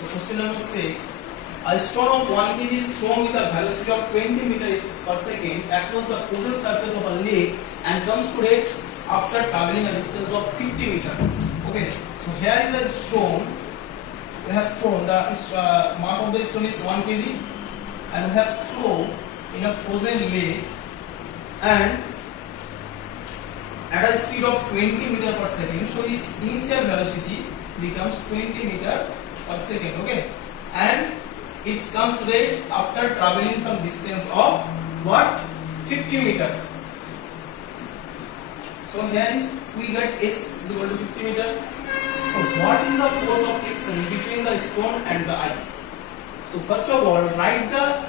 So question number 6. A stone of 1 kg is thrown with a velocity of 20 meters per second across the frozen surface of a lake and comes to rest after traveling a distance of 50 meters. Okay, so here is a stone. We have thrown the mass of the stone is 1 kg, and we have thrown in a frozen lake and at a speed of 20 meters per second. So its initial velocity becomes 20 meters per second. Okay, and it comes rates after traveling some distance of what? 50 meters. So here is we get S is equal to 50 meters. So what is the force of friction between the stone and the ice? So first of all, write the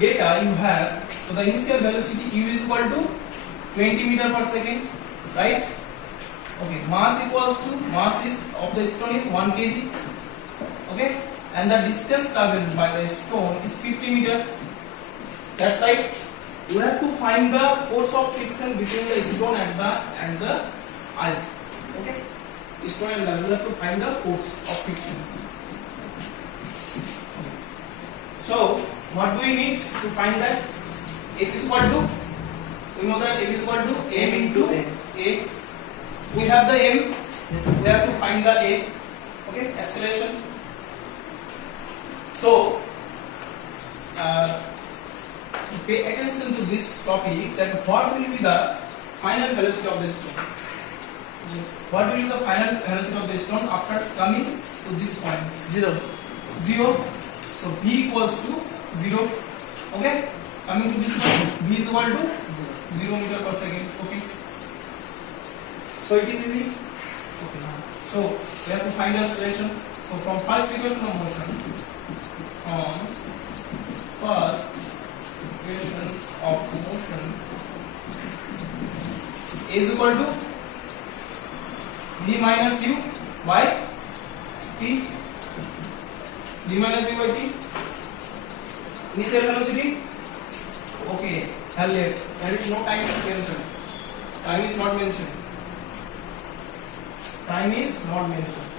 data you have. So the initial velocity U is equal to 20 meters per second, right? Okay, mass is of the stone is 1 kg. Okay, and the distance traveled by the stone is 50 meters. That's right. We have to find the force of friction between the stone and the ice. Okay, stone and ice. We have to find the force of friction. Okay. So what do we need to find that? F is equal to, we know that F is equal to m into a. We have the m. We have to find the a. Okay, acceleration. So, pay attention to this topic, that what will be the final velocity of the stone. What will be the final velocity of the stone after coming to this point? 0. So v equals to 0. Okay, coming to this point, v is equal to 0 meter per second. Okay, so it is easy. Okay, now so we have to find the acceleration. So from first equation of motion, is equal to v minus u by t. V minus u by t. Initial velocity. Okay, let's. There is no time mentioned. Time is not mentioned. Time is not mentioned.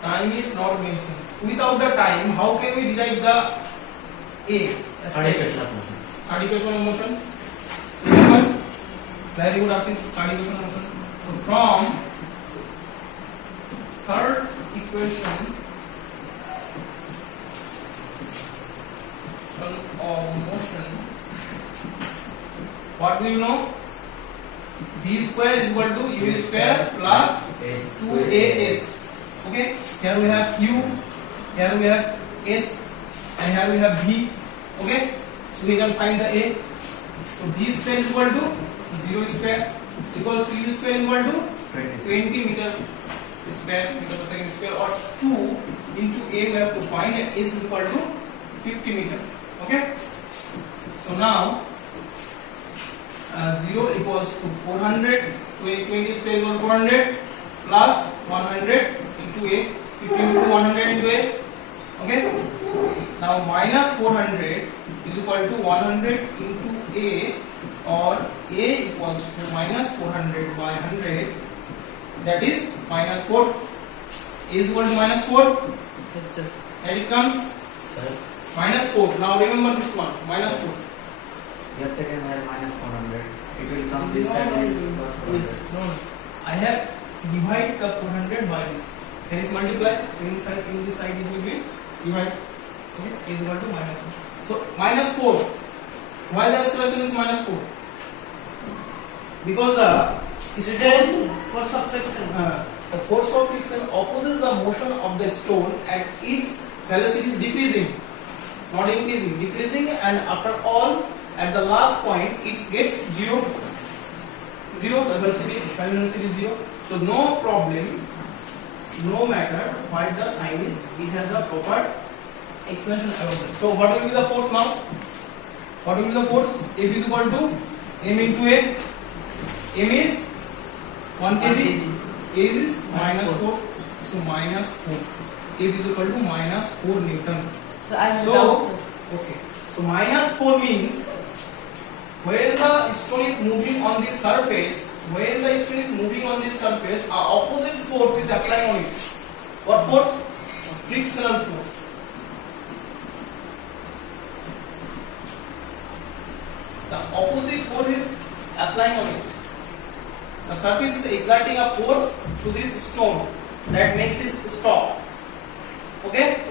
Time is not mentioned. Without the time, how can we derive the A? Third equation of motion. Third equation of motion. Remember? Very good, Asif. Third equation of motion. So from third equation of motion, what do you know? V square is equal to U square plus 2AS. Okay, here we have U, here we have S, and here we have V. Okay, so we can find the A. So V square is equal to 0 square equals to U square is equal to 20 meter square, meter per second square, or 2 into A we have to find, and S is equal to 50 meter. Okay, so now 0 equals to 400, 20 square is equal to 400 plus 100 into A, 50 into 100 into A. Okay, now minus 400 is equal to 100 into A, or A equals to minus 400 by 100, that is minus 4. A is equal to minus 4. Yes, sir. And it comes minus 4. Now remember this one, minus 4. You have taken here minus 400. It will come this side and it will pass 400. No, I have divided the 400 by this. There is multiply. So in this side it will be divide. Okay, is equal to minus 4. So minus 4. Why the acceleration is minus 4? Because the force of friction. The force of friction opposes the motion of the stone, and its velocity is decreasing, not increasing, decreasing, and after all, at the last point, it gets 0. The velocity is, final velocity is 0. So no problem, no matter what the sign is, it has a proper explanation about it. So what will be the force now? What will be the force? F is equal to m into A. M is 1 kg. A is minus 4. So minus 4. F is equal to minus 4 Newton. So I have doubt. Okay. So minus 4 means when the stone is moving on the surface, when the stone is moving on this surface, a opposite force is applying on it. What force? Frictional force. The opposite force is applying on it. The surface is exerting a force to this stone that makes it stop. Okay?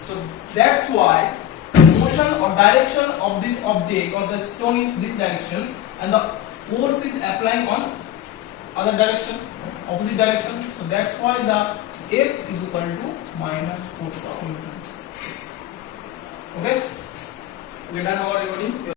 So that's why the motion or direction of this object or the stone is this direction, and the force is applying on other direction, opposite direction. So that's why the F is equal to -4 Newton. Okay? We done our recording.